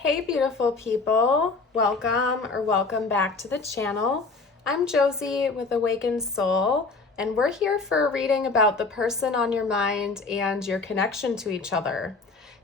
Hey beautiful people, welcome back to the channel. I'm Josie with Awakened Soul, and we're here for a reading about the person on your mind and your connection to each other.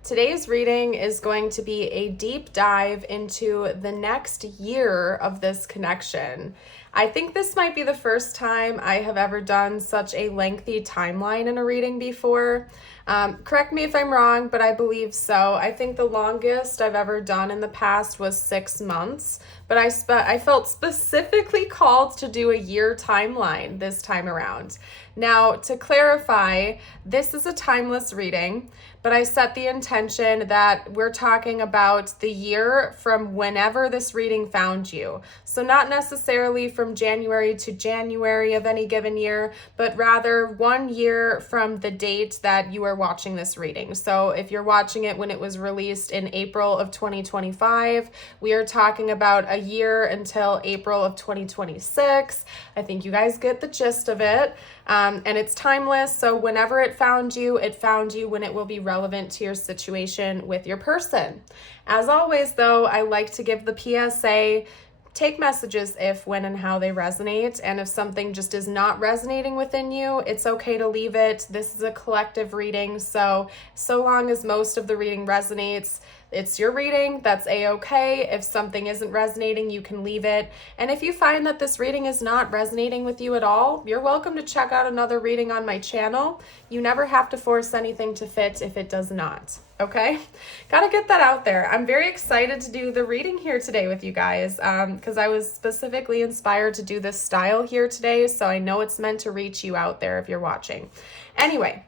Today's reading is going to be a deep dive into the next year of this connection. I think this might be the first time I have ever done such a lengthy timeline in a reading before. Correct me if I'm wrong, but I believe so. I think the longest I've ever done in the past was 6 months, but I felt specifically called to do a year timeline this time around. Now, to clarify, this is a timeless reading, but I set the intention that we're talking about the year from whenever this reading found you. So not necessarily from January to January of any given year, but rather 1 year from the date that you are watching this reading. So if you're watching it when it was released in April of 2025, we are talking about a year until April of 2026. I think you guys get the gist of it. And it's timeless, so whenever it found you when it will be relevant to your situation with your person. As always, though, I like to give the PSA, take messages if, when, and how they resonate, and if something just is not resonating within you, it's okay to leave it. This is a collective reading, so long as most of the reading resonates, it's your reading, that's a-okay. If something isn't resonating, you can leave it. And if you find that this reading is not resonating with you at all, you're welcome to check out another reading on my channel. You never have to force anything to fit if it does not, okay? Gotta get that out there. I'm very excited to do the reading here today with you guys because I was specifically inspired to do this style here today, so I know it's meant to reach you out there if you're watching. Anyway,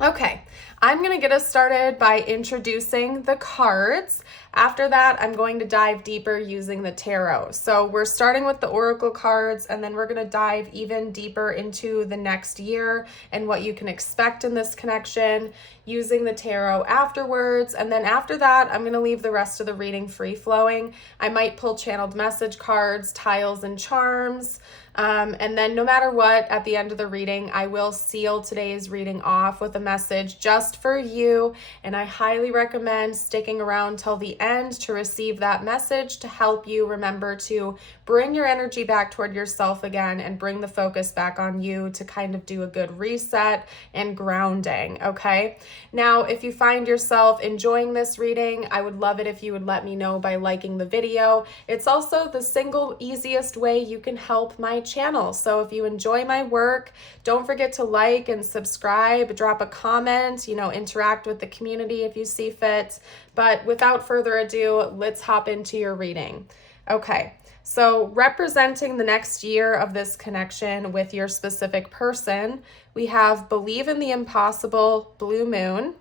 okay, I'm going to get us started by introducing the cards. After that, I'm going to dive deeper using the tarot. So we're starting with the oracle cards, and then we're going to dive even deeper into the next year and what you can expect in this connection using the tarot afterwards. And then after that, I'm going to leave the rest of the reading free-flowing. I might pull channeled message cards, tiles, and charms. And then no matter what, at the end of the reading, I will seal today's reading off with a message just for you. And I highly recommend sticking around till the end to receive that message to help you remember to bring your energy back toward yourself again and bring the focus back on you to kind of do a good reset and grounding, okay? Now, if you find yourself enjoying this reading, I would love it if you would let me know by liking the video. It's also the single easiest way you can help my channel. So if you enjoy my work, don't forget to like and subscribe, drop a comment, interact with the community if you see fit. But without further ado, let's hop into your reading. Okay, so representing the next year of this connection with your specific person, we have believe in the impossible, blue moon,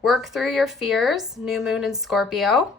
work through your fears, new moon in Scorpio,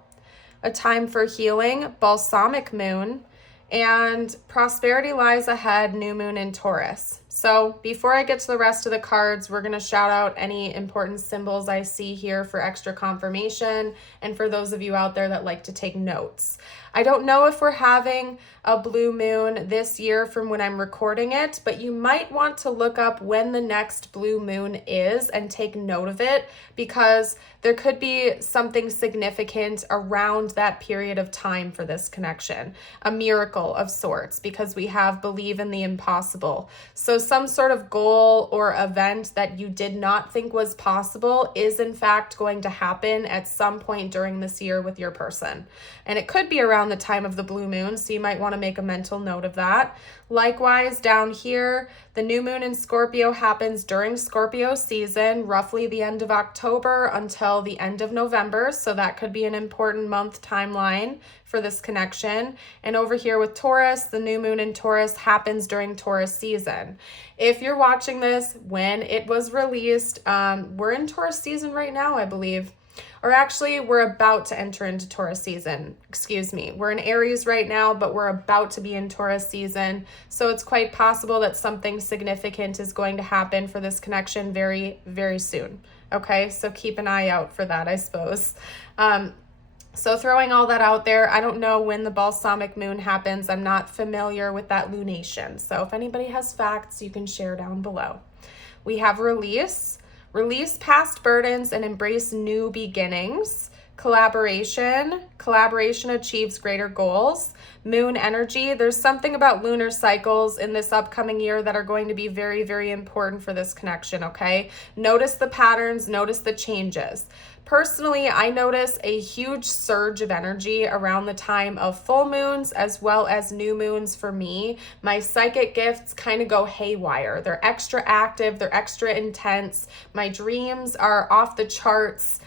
a time for healing, balsamic moon, and prosperity lies ahead, new moon in Taurus. So before I get to the rest of the cards, we're going to shout out any important symbols I see here for extra confirmation and for those of you out there that like to take notes. I don't know if we're having a blue moon this year from when I'm recording it, but you might want to look up when the next blue moon is and take note of it because there could be something significant around that period of time for this connection, a miracle of sorts, because we have believe in the impossible. So some sort of goal or event that you did not think was possible is in fact going to happen at some point during this year with your person. And it could be around the time of the blue moon, so you might want to make a mental note of that. Likewise, down here, the new moon in Scorpio happens during Scorpio season, roughly the end of October until the end of November, so that could be an important month timeline for this connection. And over here with Taurus, the new moon in Taurus happens during Taurus season. If you're watching this when it was released, we're in Taurus season right now, I believe. Or actually, we're about to enter into Taurus season. Excuse me. We're in Aries right now, but we're about to be in Taurus season. So it's quite possible that something significant is going to happen for this connection very, very soon. Okay, so keep an eye out for that, I suppose. So throwing all that out there, I don't know when the balsamic moon happens. I'm not familiar with that lunation. So if anybody has facts, you can share down below. We have release past burdens and embrace new beginnings. Collaboration achieves greater goals. Moon energy, there's something about lunar cycles in this upcoming year that are going to be very, very important for this connection, okay? Notice the patterns, notice the changes. Personally, I notice a huge surge of energy around the time of full moons as well as new moons for me. My psychic gifts kind of go haywire. They're extra active, they're extra intense. My dreams are off the charts.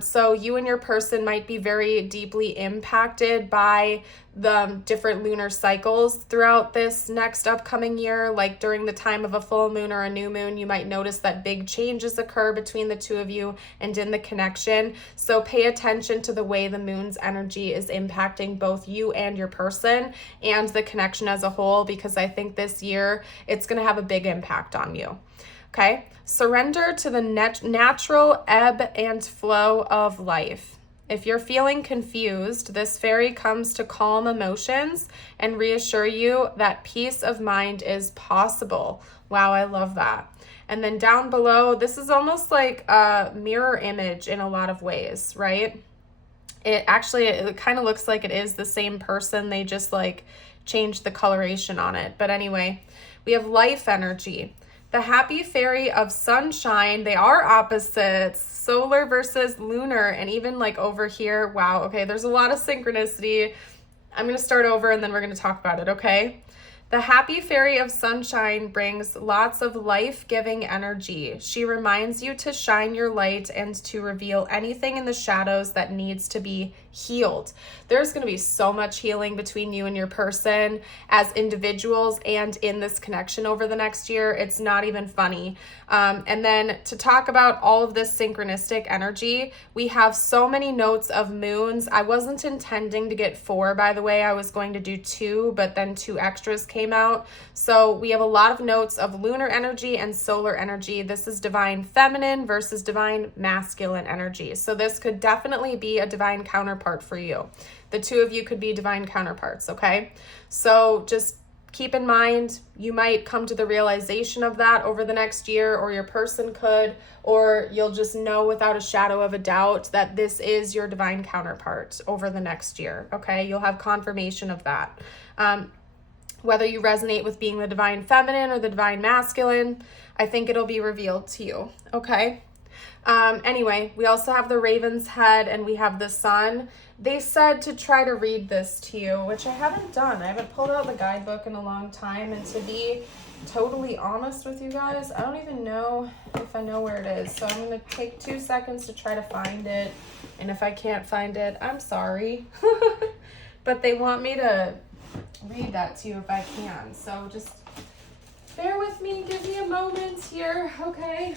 So you and your person might be very deeply impacted by the different lunar cycles throughout this next upcoming year. Like during the time of a full moon or a new moon, you might notice that big changes occur between the two of you and in the connection. So pay attention to the way the moon's energy is impacting both you and your person and the connection as a whole, because I think this year it's going to have a big impact on you. Okay, surrender to the natural ebb and flow of life. If you're feeling confused, this fairy comes to calm emotions and reassure you that peace of mind is possible. Wow, I love that. And then down below, this is almost like a mirror image in a lot of ways, right? It kind of looks like it is the same person. They just like changed the coloration on it. But anyway, we have life energy. The happy fairy of sunshine, they are opposites, solar versus lunar, and even like over here, wow, okay, there's a lot of synchronicity. I'm going to start over and then we're going to talk about it, okay? The happy fairy of sunshine brings lots of life-giving energy. She reminds you to shine your light and to reveal anything in the shadows that needs to be healed. There's going to be so much healing between you and your person as individuals and in this connection over the next year. It's not even funny. And then to talk about all of this synchronistic energy, we have so many notes of moons. I wasn't intending to get 4, by the way. I was going to do 2, but then 2 extras came out. So we have a lot of notes of lunar energy and solar energy. This is divine feminine versus divine masculine energy. So this could definitely be a divine counterpart for you. The two of you could be divine counterparts, okay? So just keep in mind, you might come to the realization of that over the next year, or your person could, or you'll just know without a shadow of a doubt that this is your divine counterpart over the next year, okay? You'll have confirmation of that. Whether you resonate with being the divine feminine or the divine masculine, I think it'll be revealed to you, okay? Anyway, we also have the raven's head and we have the sun. They said to try to read this to you, which I haven't done. I haven't pulled out the guidebook in a long time. And to be totally honest with you guys, I don't even know if I know where it is. So I'm going to take 2 seconds to try to find it. And if I can't find it, I'm sorry. But they want me to read that to you if I can. So just bear with me. Give me a moment here. Okay.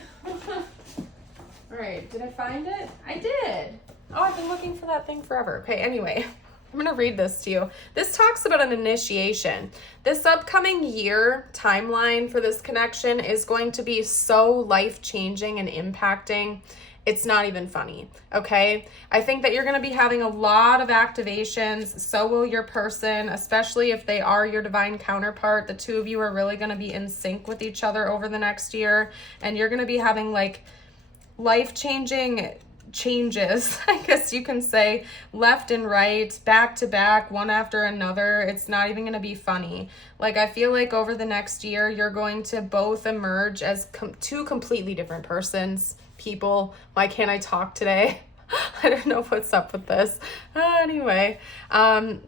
All right, did I find it? I did. Oh, I've been looking for that thing forever. Okay, anyway, I'm going to read this to you. This talks about an initiation. This upcoming year timeline for this connection is going to be so life-changing and impacting. It's not even funny, okay? I think that you're going to be having a lot of activations. So will your person, especially if they are your divine counterpart. The two of you are really going to be in sync with each other over the next year. And you're going to be having like life-changing changes, I guess you can say, left and right, back to back, one after another. It's not even going to be funny. Like, I feel like over the next year, you're going to both emerge as two completely different people. Why can't I talk today? I don't know what's up with this. Anyway, I'm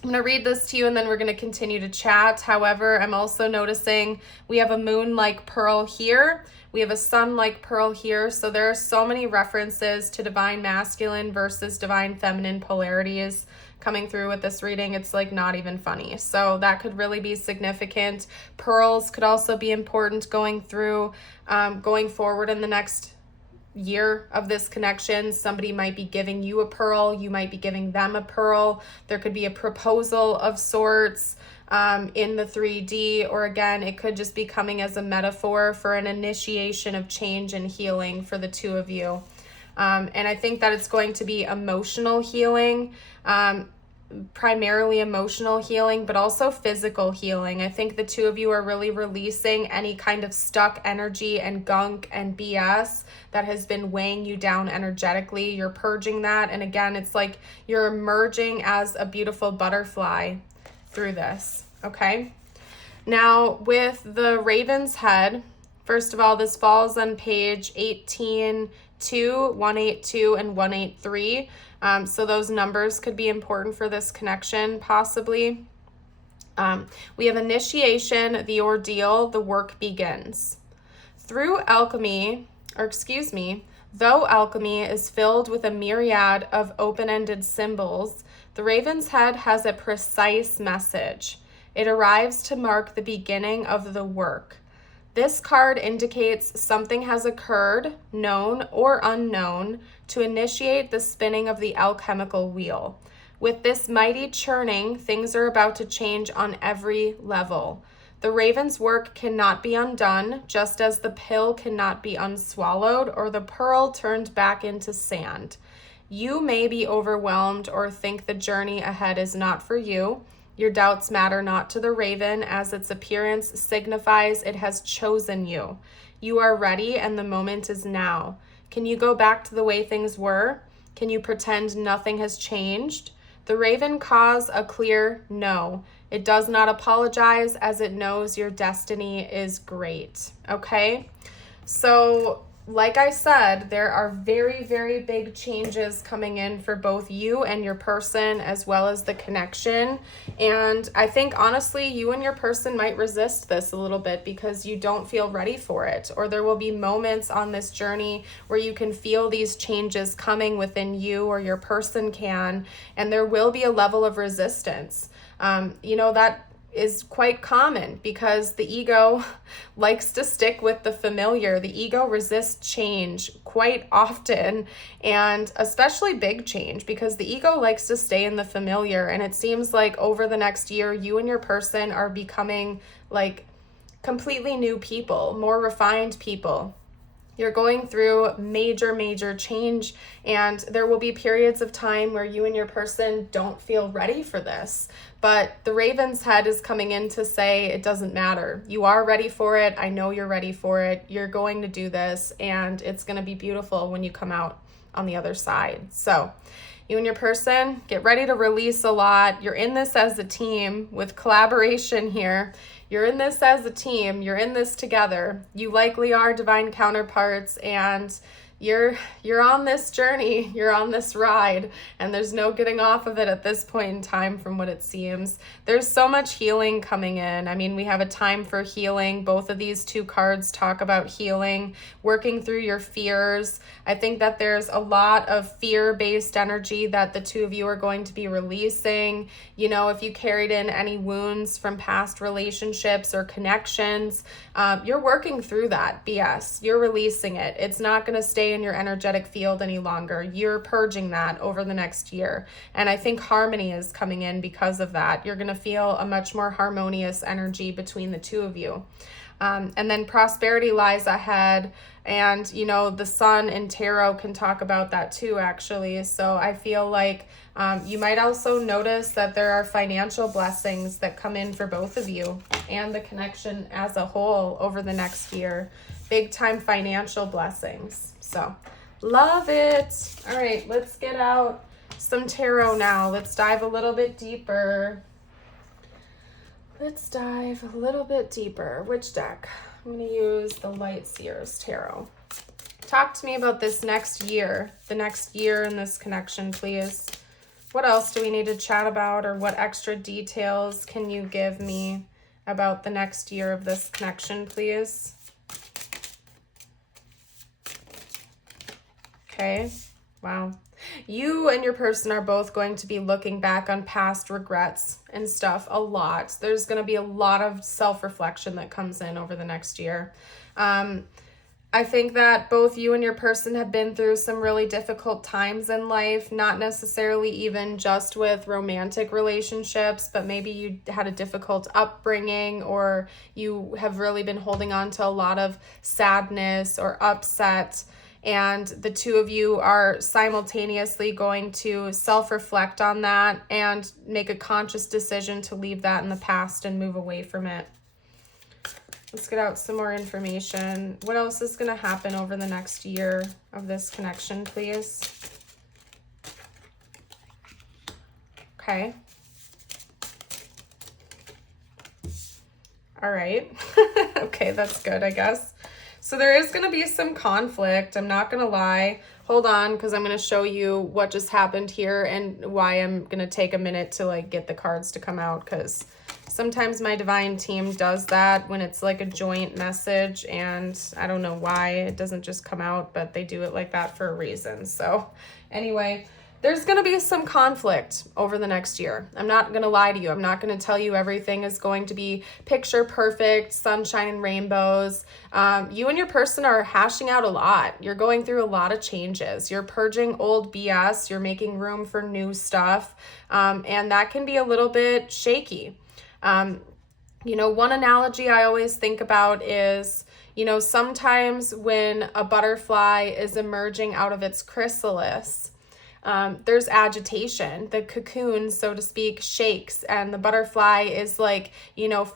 going to read this to you and then we're going to continue to chat. However, I'm also noticing we have a moon-like pearl here. We have a sun-like pearl here. So there are so many references to divine masculine versus divine feminine polarities coming through with this reading. It's like not even funny. So that could really be significant. Pearls could also be important going forward in the next year of this connection. Somebody might be giving you a pearl. You might be giving them a pearl. There could be a proposal of sorts in the 3D, or again, it could just be coming as a metaphor for an initiation of change and healing for the two of you. And I think that it's going to be emotional healing. primarily emotional healing, but also physical healing. I think the two of you are really releasing any kind of stuck energy and gunk and BS that has been weighing you down energetically. You're purging that. And again, it's like you're emerging as a beautiful butterfly through this. Okay. Now with the Raven's head, first of all, this falls on page 18-2, 182, and 183. So those numbers could be important for this connection, possibly. We have initiation, the ordeal, the work begins. Though alchemy is filled with a myriad of open-ended symbols, the Raven's head has a precise message. It arrives to mark the beginning of the work. This card indicates something has occurred, known or unknown, to initiate the spinning of the alchemical wheel. With this mighty churning, things are about to change on every level. The Raven's work cannot be undone, just as the pill cannot be unswallowed or the pearl turned back into sand. You may be overwhelmed or think the journey ahead is not for you. Your doubts matter not to the Raven, as its appearance signifies it has chosen you. You are ready, and the moment is now. Can you go back to the way things were? Can you pretend nothing has changed? The Raven caws a clear no. It does not apologize, as it knows your destiny is great. Okay? So, like I said, there are very, very big changes coming in for both you and your person, as well as the connection. And I think, honestly, you and your person might resist this a little bit because you don't feel ready for it. Or there will be moments on this journey where you can feel these changes coming within you, or your person can, and there will be a level of resistance. That is quite common because the ego likes to stick with the familiar. The ego resists change quite often, and especially big change, because the ego likes to stay in the familiar. And it seems like over the next year, you and your person are becoming like completely new people, more refined people. You're going through major, major change, and there will be periods of time where you and your person don't feel ready for this. But the Raven's head is coming in to say it doesn't matter. You are ready for it. I know you're ready for it. You're going to do this, and it's going to be beautiful when you come out on the other side. So you and your person, get ready to release a lot. You're in this as a team with collaboration here. You're in this as a team. You're in this together. You likely are divine counterparts, and you're on this journey. You're on this ride, and there's no getting off of it at this point in time from what it seems. There's so much healing coming in. I mean, we have a time for healing. Both of these two cards talk about healing, working through your fears. I think that there's a lot of fear-based energy that the two of you are going to be releasing. You know, if you carried in any wounds from past relationships or connections, you're working through that BS. You're releasing it. It's not going to stay in your energetic field any longer. You're purging that over the next year. And I think harmony is coming in because of that. You're going to feel a much more harmonious energy between the two of you. And then prosperity lies ahead. And, you know, the sun in tarot can talk about that too, actually. So I feel like you might also notice that there are financial blessings that come in for both of you and the connection as a whole over the next year. Big time financial blessings. So love it. All right, let's get out some tarot now. Let's dive a little bit deeper. Let's dive a little bit deeper. Which deck? I'm going to use the Light Seers Tarot. Talk to me about this next year, the next year in this connection, please. What else do we need to chat about, or what extra details can you give me about the next year of this connection, please? Okay, wow. You and your person are both going to be looking back on past regrets and stuff a lot. There's going to be a lot of self-reflection that comes in over the next year. I think that both you and your person have been through some really difficult times in life, not necessarily even just with romantic relationships, but maybe you had a difficult upbringing, or you have really been holding on to a lot of sadness or upset. and the two of you are simultaneously going to self-reflect on that and make a conscious decision to leave that in the past and move away from it. Let's get out some more information. What else is going to happen over the next year of this connection, please? Okay. All right. Okay, that's good, I guess. So there is going to be some conflict. I'm not going to lie. Hold on, because I'm going to show you what just happened here and why I'm going to take a minute to like get the cards to come out, because sometimes my divine team does that when it's like a joint message, and I don't know why it doesn't just come out, but they do it like that for a reason. So anyway, there's going to be some conflict over the next year. I'm not going to lie to you. I'm not going to tell you everything is going to be picture perfect, sunshine and rainbows. You and your person are hashing out a lot. You're going through a lot of changes. You're purging old BS. You're making room for new stuff. And that can be a little bit shaky. One analogy I always think about is, sometimes when a butterfly is emerging out of its chrysalis, there's agitation. The cocoon, so to speak, shakes, and the butterfly is like,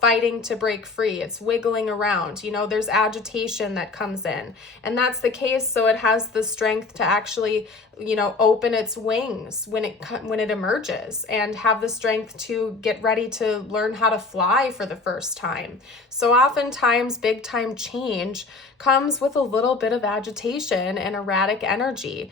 fighting to break free. It's wiggling around. There's agitation that comes in. And that's the case, so it has the strength to actually, open its wings when it emerges, and have the strength to get ready to learn how to fly for the first time. So oftentimes, big time change comes with a little bit of agitation and erratic energy.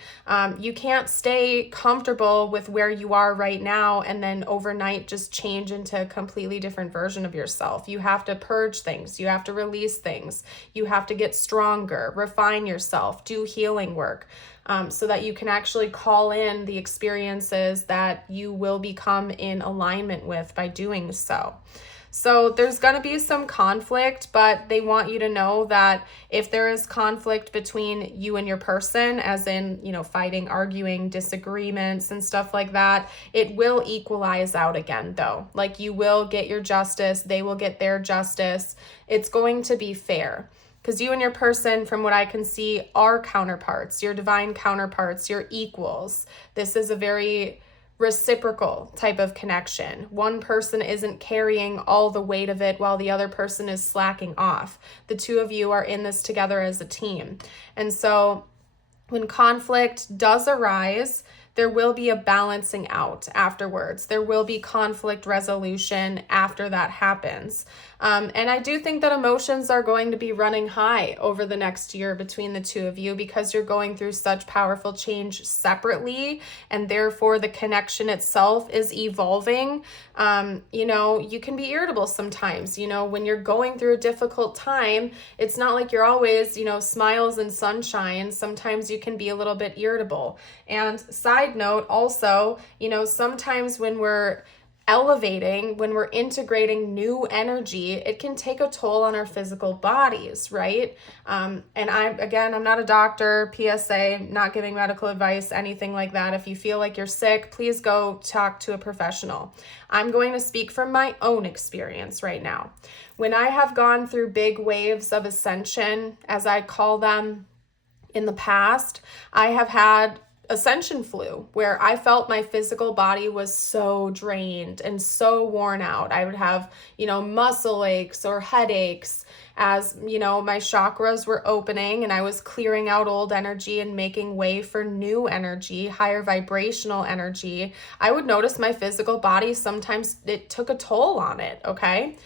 You can't stay comfortable with where you are right now and then overnight just change into a completely different version of yourself. You have to purge things. You have to release things. You have to get stronger, refine yourself, do healing work, so that you can actually call in the experiences that you will become in alignment with by doing so. So there's going to be some conflict, but they want you to know that if there is conflict between you and your person, as in, fighting, arguing, disagreements and stuff like that, it will equalize out again though. Like, you will get your justice, they will get their justice. It's going to be fair. Because you and your person, from what I can see, are counterparts, your divine counterparts, your equals. This is a very reciprocal type of connection. One person isn't carrying all the weight of it while the other person is slacking off. The two of you are in this together as a team. And so when conflict does arise, there will be a balancing out afterwards. There will be conflict resolution after that happens. And I do think that emotions are going to be running high over the next year between the two of you, because you're going through such powerful change separately, and therefore the connection itself is evolving. You can be irritable sometimes. When you're going through a difficult time, it's not like you're always, smiles and sunshine. Sometimes you can be a little bit irritable. And side note also, sometimes when we're elevating, when we're integrating new energy, it can take a toll on our physical bodies, right? And I'm not a doctor, PSA, not giving medical advice, anything like that. If you feel like you're sick, please go talk to a professional. I'm going to speak from my own experience right now. When I have gone through big waves of ascension, as I call them, in the past, I have had ascension flu, where I felt my physical body was so drained and so worn out. I would have, muscle aches or headaches as, my chakras were opening and I was clearing out old energy and making way for new energy, higher vibrational energy. I would notice my physical body, sometimes it took a toll on it, okay?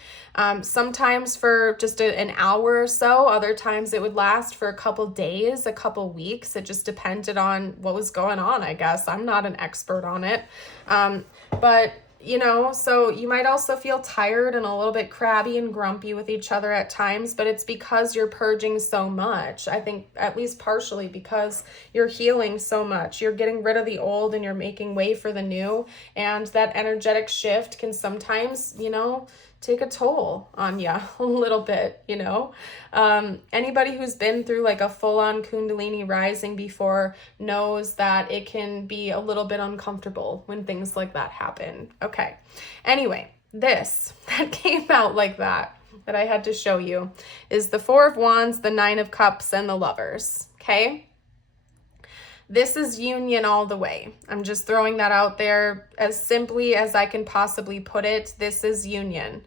Sometimes for just an hour or so, other times it would last for a couple days, a couple weeks. It just depended on what was going on, I guess. I'm not an expert on it. But so you might also feel tired and a little bit crabby and grumpy with each other at times, but it's because you're purging so much. I think at least partially because you're healing so much. You're getting rid of the old and you're making way for the new. And that energetic shift can sometimes, take a toll on you a little bit, Anybody who's been through like a full-on Kundalini rising before knows that it can be a little bit uncomfortable when things like that happen. Okay. Anyway, that came out like that I had to show you is the Four of Wands, the Nine of Cups, and the Lovers. Okay. this is union all the way. I'm just throwing that out there as simply as I can possibly put it. This is union.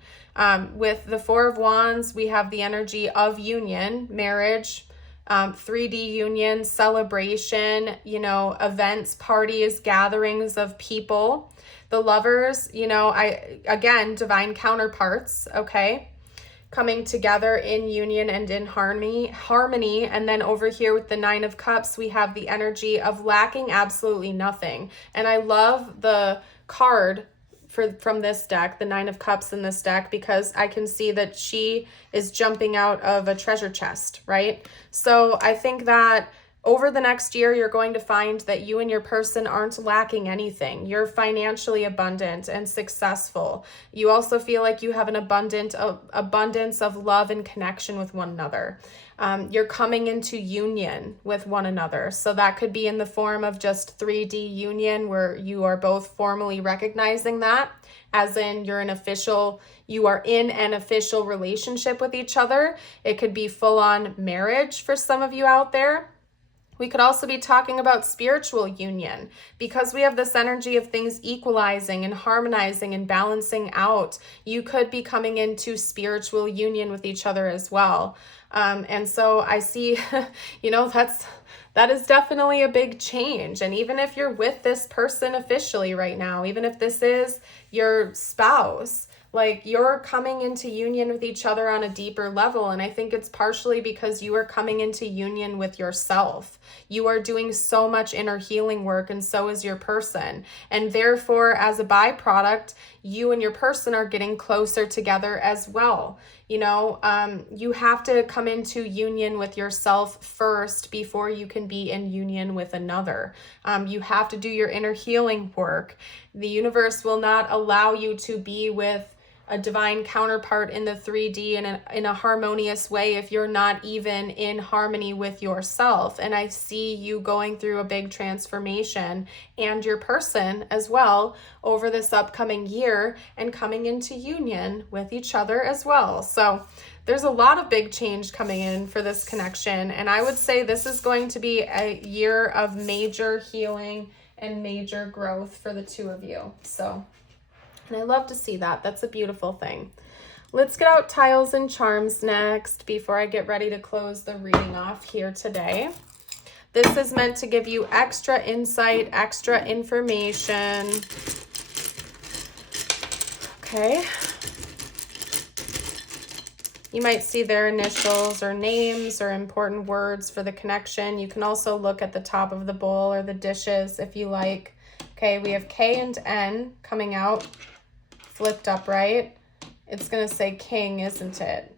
With the Four of Wands, we have the energy of union, marriage, 3D union, celebration, events, parties, gatherings of people. The Lovers, again, divine counterparts, okay? Coming together in union and in harmony. And then over here with the Nine of Cups, we have the energy of lacking absolutely nothing. And I love the card from this deck, the Nine of Cups in this deck, because I can see that she is jumping out of a treasure chest, right? So I think that over the next year, you're going to find that you and your person aren't lacking anything. You're financially abundant and successful. You also feel like you have an abundance of love and connection with one another. You're coming into union with one another. So that could be in the form of just 3D union, where you are both formally recognizing that, as in you are in an official relationship with each other. It could be full-on marriage for some of you out there. We could also be talking about spiritual union, because we have this energy of things equalizing and harmonizing and balancing out. You could be coming into spiritual union with each other as well. And so I see, that is definitely a big change. And even if you're with this person officially right now, even if this is your spouse, like, you're coming into union with each other on a deeper level. And I think it's partially because you are coming into union with yourself. You are doing so much inner healing work, and so is your person. And therefore, as a byproduct, you and your person are getting closer together as well. You have to come into union with yourself first before you can be in union with another. You have to do your inner healing work. The universe will not allow you to be with a divine counterpart in the 3D in a harmonious way if you're not even in harmony with yourself. And I see you going through a big transformation, and your person as well, over this upcoming year, and coming into union with each other as well. So there's a lot of big change coming in for this connection. And I would say this is going to be a year of major healing and major growth for the two of you. And I love to see that. That's a beautiful thing. Let's get out tiles and charms next before I get ready to close the reading off here today. This is meant to give you extra insight, extra information. Okay. You might see their initials or names or important words for the connection. You can also look at the top of the bowl or the dishes if you like. Okay, we have K and N coming out. Flipped upright. It's going to say king, isn't it?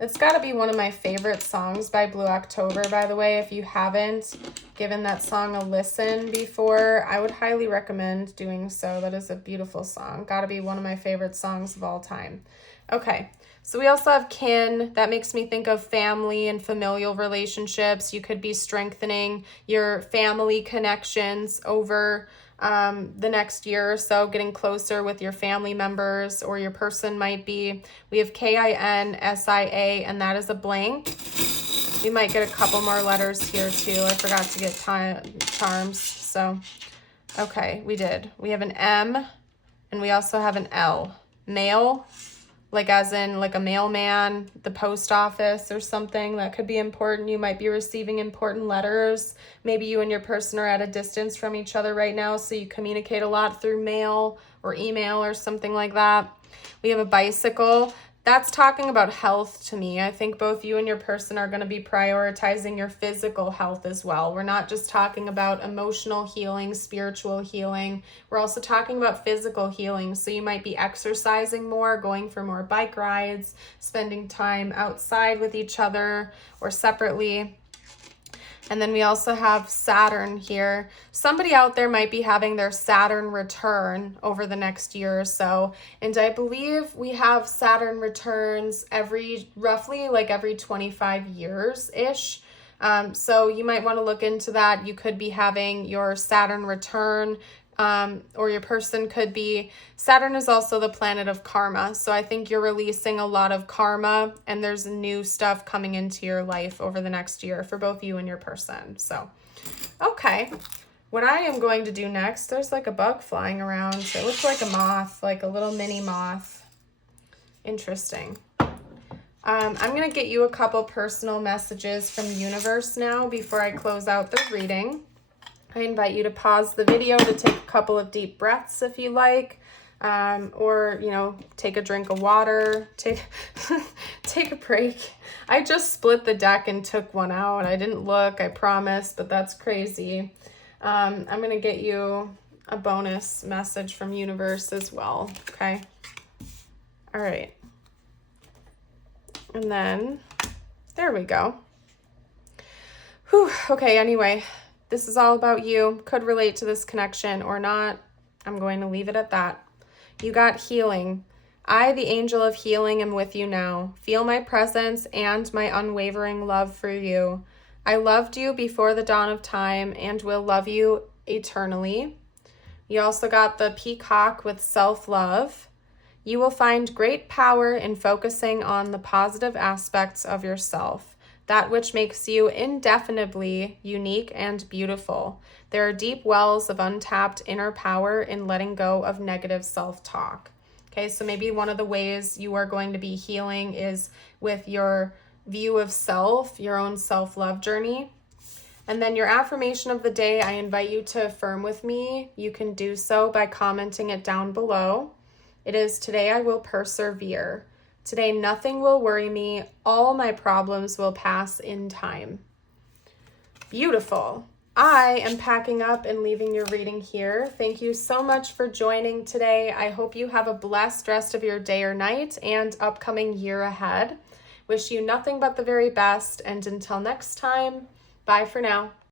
It's got to be one of my favorite songs by Blue October, by the way. If you haven't given that song a listen before, I would highly recommend doing so. That is a beautiful song. Got to be one of my favorite songs of all time. Okay, so we also have kin. That makes me think of family and familial relationships. You could be strengthening your family connections over the next year or so, getting closer with your family members, or your person might be. We have KINSIA, and that is a blank. We might get a couple more letters here too. I forgot to get charms. So, okay, we did. We have an M, and we also have an L. Mail, like as in like a mailman, the post office or something. That could be important. You might be receiving important letters. Maybe you and your person are at a distance from each other right now, so you communicate a lot through mail or email or something like that. We have a bicycle. That's talking about health to me. I think both you and your person are going to be prioritizing your physical health as well. We're not just talking about emotional healing, spiritual healing. We're also talking about physical healing. So you might be exercising more, going for more bike rides, spending time outside with each other or separately. And then we also have Saturn here. Somebody out there might be having their Saturn return over the next year or so. And I believe we have Saturn returns roughly every 25 years-ish. So you might want to look into that. You could be having your Saturn return, or your person could be. Saturn is also the planet of karma. So I think you're releasing a lot of karma, and there's new stuff coming into your life over the next year for both you and your person. So, Okay. What I am going to do next, there's like a bug flying around. So it looks like a moth, like a little mini moth. Interesting. I'm going to get you a couple personal messages from the universe now before I close out the reading. I invite you to pause the video to take a couple of deep breaths if you like, or, take a drink of water, take a break. I just split the deck and took one out. I didn't look, I promise, but that's crazy. I'm going to get you a bonus message from universe as well, okay? All right. And then, there we go. Whew, okay, anyway, this is all about you. Could relate to this connection or not. I'm going to leave it at that. You got healing. I, the angel of healing, am with you now. Feel my presence and my unwavering love for you. I loved you before the dawn of time and will love you eternally. You also got the peacock with self-love. You will find great power in focusing on the positive aspects of yourself, that which makes you indefinably unique and beautiful. There are deep wells of untapped inner power in letting go of negative self-talk. Okay, so maybe one of the ways you are going to be healing is with your view of self, your own self-love journey. And then your affirmation of the day, I invite you to affirm with me. You can do so by commenting it down below. It is, today I will persevere. Today nothing will worry me. All my problems will pass in time. Beautiful. I am packing up and leaving your reading here. Thank you so much for joining today. I hope you have a blessed rest of your day or night and upcoming year ahead. Wish you nothing but the very best, and until next time, bye for now.